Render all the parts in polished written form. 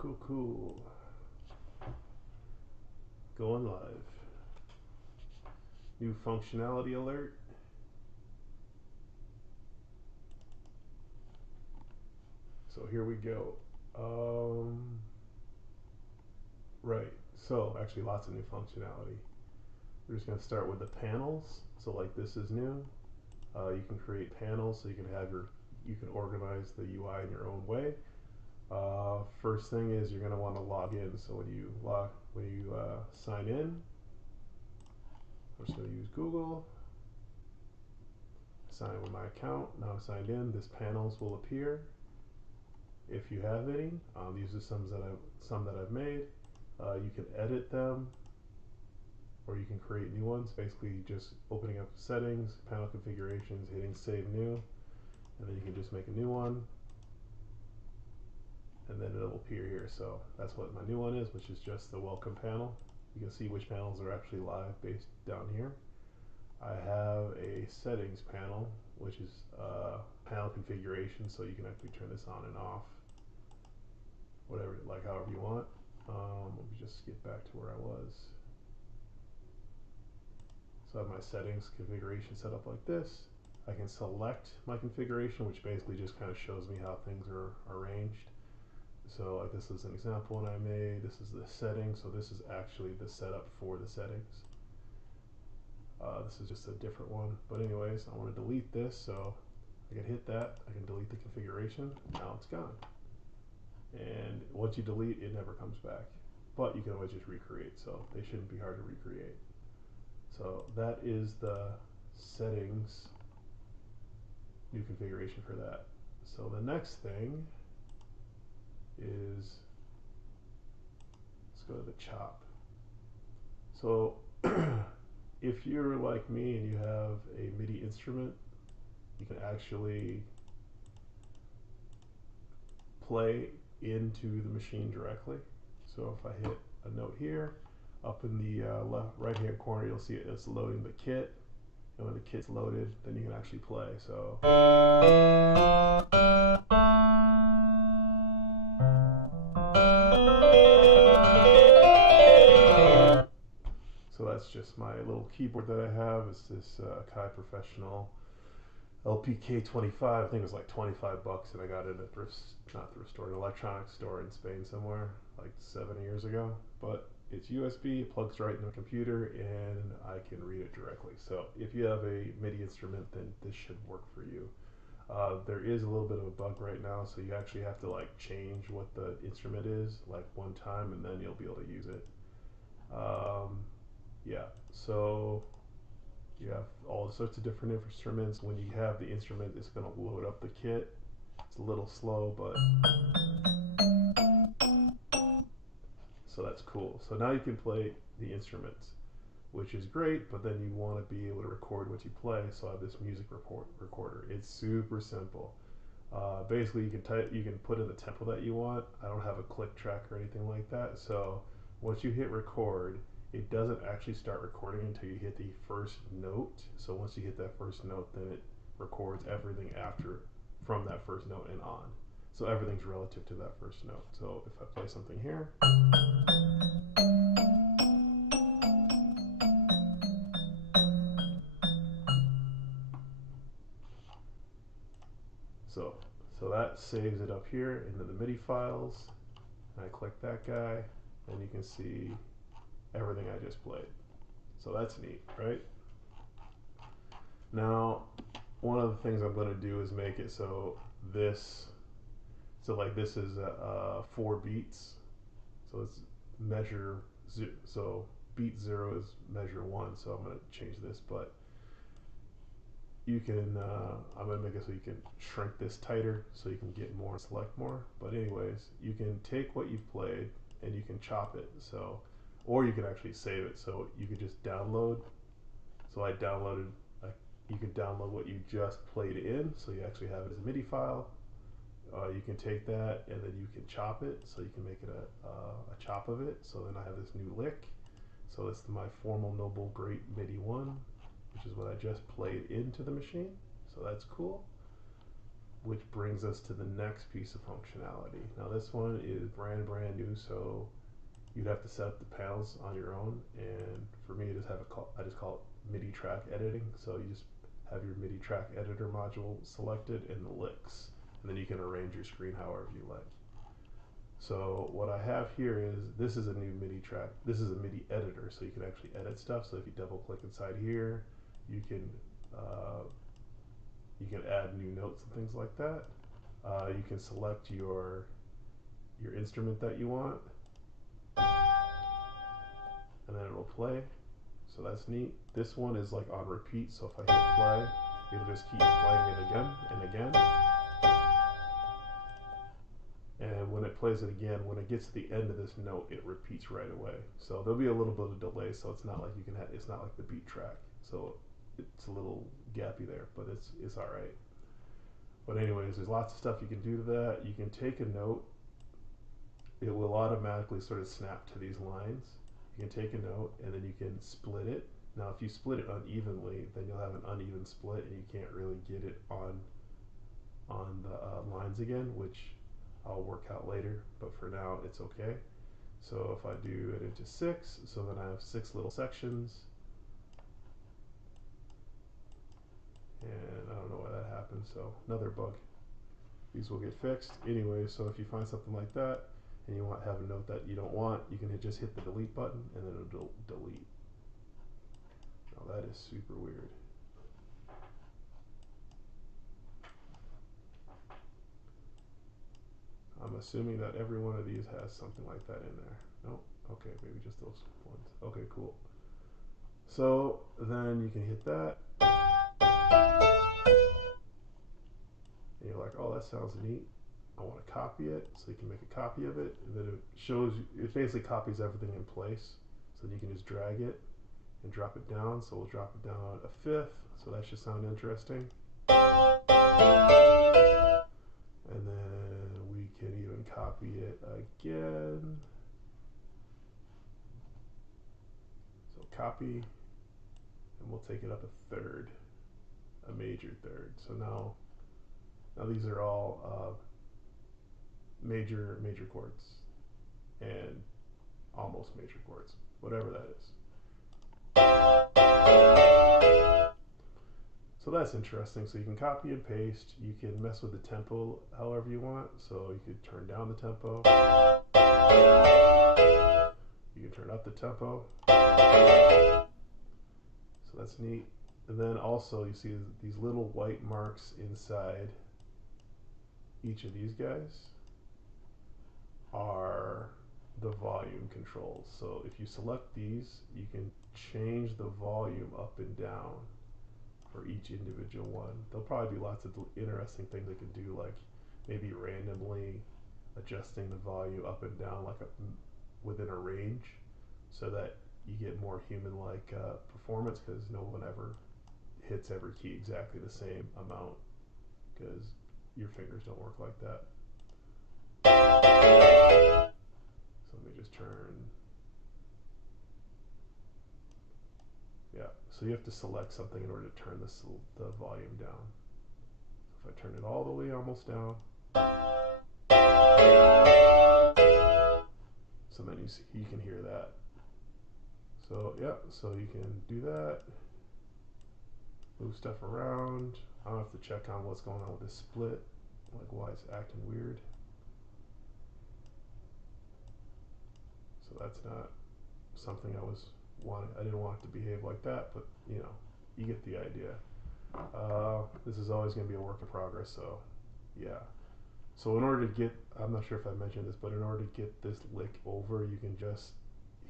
Cool. Going live. New functionality alert. So here we go. Right. So actually lots of new functionality. We're just going to start with the panels. So like this is new. You can create panels so you can organize the UI in your own way. First thing is you're going to want to log in. So when you sign in, I'm just going to use Google. Sign in with my account. Now I'm signed in. This panels will appear if you have any. These are some that I've made. You can edit them, or you can create new ones. Basically, just opening up settings, panel configurations, hitting Save New, and then you can just make a new one, and then it'll appear here. So that's what my new one is, which is just the welcome panel. You can see which panels are actually live based down here. I have a settings panel, which is panel configuration, so you can actually turn this on and off, whatever, like however you want. Let me just get back to where I was. So I have my settings configuration set up like this. I can select my configuration, which basically just kind of shows me how things are arranged. So like this is an example one I made. This is the setting. So this is actually the setup for the settings. This is just a different one. But anyways, I want to delete this. So I can hit that. I can delete the configuration. Now it's gone. And once you delete, it never comes back. But you can always just recreate. So they shouldn't be hard to recreate. So that is the settings new configuration for that. So the next thing is, let's go to the chop. So if you're like me and you have a MIDI instrument, you can actually play into the machine directly. So if I hit a note here, up in the right hand corner, you'll see it's loading the kit. And when the kit's loaded, then you can actually play. So that's just my little keyboard that I have. It's this Kai Professional LPK25. I think it was like 25 bucks, and I got it at not thrift store, an electronics store in Spain somewhere, like 7 years ago. But it's USB, it plugs right into the computer, and I can read it directly. So if you have a MIDI instrument, then this should work for you. There is a little bit of a bug right now, so you actually have to like change what the instrument is like one time, and then you'll be able to use it. Yeah, so you have all sorts of different instruments. When you have the instrument, it's going to load up the kit. It's a little slow, but so that's cool. So now you can play the instruments, which is great, but then you want to be able to record what you play. So I have this music recorder. It's super simple. Basically, you can put in the tempo that you want. I don't have a click track or anything like that. So once you hit record, it doesn't actually start recording until you hit the first note. So once you hit that first note, then it records everything after from that first note and on. So everything's relative to that first note. So if I play something here, so that saves it up here into the MIDI files. And I click that guy, and you can see everything I just played. So that's neat, right? Now, one of the things I'm going to do is make it so like this is 4 beats. So it's measure so beat 0 is measure 1. So I'm going to change this, but you can I'm going to make it so you can shrink this tighter so you can get more and select more. But anyways, you can take what you've played and you can chop it. So, or you can actually save it. So you could just download. So I downloaded. You can download what you just played in, so you actually have it as a MIDI file. You can take that and then you can chop it, so you can make it a chop of it. So then I have this new lick. So it's my Formal Noble Great MIDI 1, which is what I just played into the machine. So that's cool. which brings us to the next piece of functionality. Now this one is brand new, so you'd have to set up the panels on your own, and for me I just call it MIDI track editing. So you just have your MIDI track editor module selected and the licks, and then you can arrange your screen however you like. So what I have here is, this is a new MIDI track. This is a MIDI editor, so you can actually edit stuff. So if you double click inside here, you can add new notes and things like that. You can select your instrument that you want, and then it'll play. So that's neat. This one is like on repeat, so if I hit play, it'll just keep playing it again and again. And when it plays it again, when it gets to the end of this note, it repeats right away. So there'll be a little bit of delay, so it's not like it's not like the beat track. So it's a little gappy there, but it's all right. But anyways, there's lots of stuff you can do to that. You can take a note. It will automatically sort of snap to these lines. You can take a note and then you can split it. Now if you split it unevenly, then you'll have an uneven split and you can't really get it on the lines again, which I'll work out later, but for now it's okay. So if I do it into 6, so then I have 6 little sections, and I don't know why that happened, so another bug. These will get fixed anyway. So if you find something like that and you have a note that you don't want, you can just hit the delete button and then it'll delete. Now that is super weird. I'm assuming that every one of these has something like that in there. Nope. Okay, maybe just those ones. Okay, cool. So then you can hit that. And you're like, oh, that sounds neat. I want to copy it, so you can make a copy of it. And then it shows you, it basically copies everything in place. So then you can just drag it and drop it down. So we'll drop it down a 5th. So that should sound interesting. And then we can even copy it again. So copy, and we'll take it up a 3rd, a major 3rd. So now these are all major chords and almost major chords, whatever that is. So that's interesting. So you can copy and paste. You can mess with the tempo however you want. So you could turn down the tempo. You can turn up the tempo. So that's neat. And then also you see these little white marks inside each of these guys are the volume controls. So if you select these, you can change the volume up and down for each individual one. There'll probably be lots of interesting things they can do, like maybe randomly adjusting the volume up and down like within a range, so that you get more human-like performance, because no one ever hits every key exactly the same amount, because your fingers don't work like that. So let me just turn. Yeah, so you have to select something in order to turn the volume down. If I turn it all the way almost down, so then you can hear that. So yeah, so you can do that. Move stuff around. I'll have to check on what's going on with this split, like why it's acting weird. So that's not something I didn't want it to behave like that, but you know, you get the idea. This is always going to be a work in progress, so yeah. So in order to get, I'm not sure if I mentioned this, but in order to get this lick over, you can just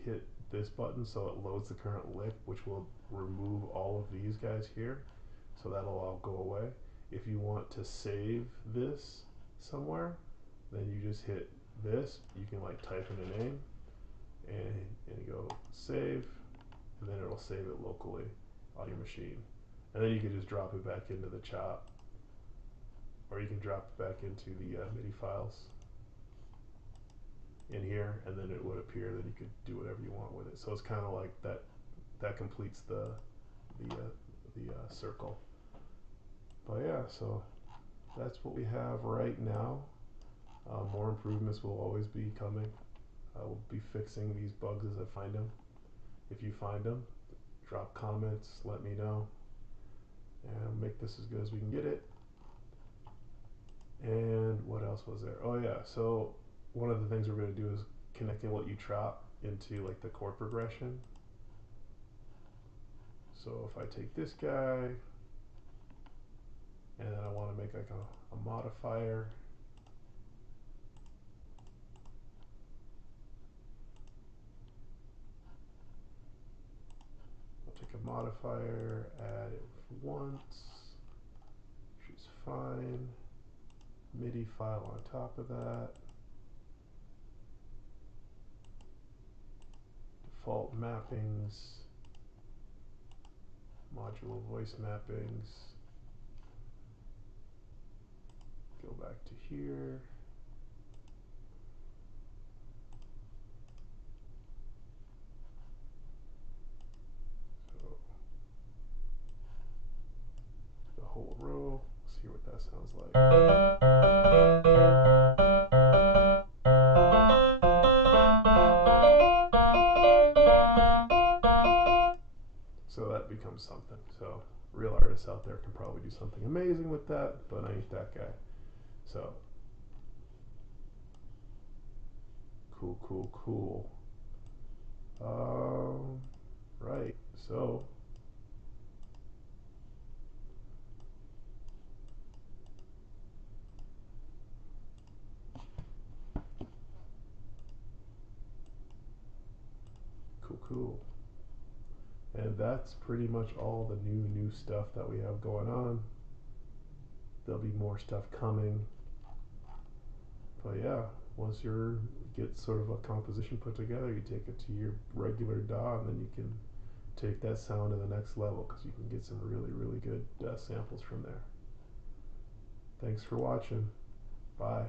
hit this button so it loads the current lick, which will remove all of these guys here. So that'll all go away. If you want to save this somewhere, then you just hit this. You can like type in a name and you go save, and then it'll save it locally on your machine. And then you can just drop it back into the chop, or you can drop it back into the MIDI files in here, and then it would appear that you could do whatever you want with it. So it's kind of like that completes the circle. But yeah, so that's what we have right now. More improvements will always be coming. I will be fixing these bugs as I find them. If you find them, drop comments, let me know, and make this as good as we can get it. And what else was there? Oh yeah, so one of the things we're going to do is connecting what you chop into like the chord progression. So if I take this guy and then I want to make like a modifier, I'll take a modifier, add it once, she's fine, MIDI file on top of that, default mappings, modular voice mappings, go back to here, so the whole row, see what that sounds like. So that becomes something. So real artists out there can probably do something amazing with that, but I ain't that guy. So cool. Right. So cool. And that's pretty much all the new stuff that we have going on. There'll be more stuff coming. But yeah, once you get sort of a composition put together, you take it to your regular DAW, and then you can take that sound to the next level because you can get some really good samples from there. Thanks for watching. Bye.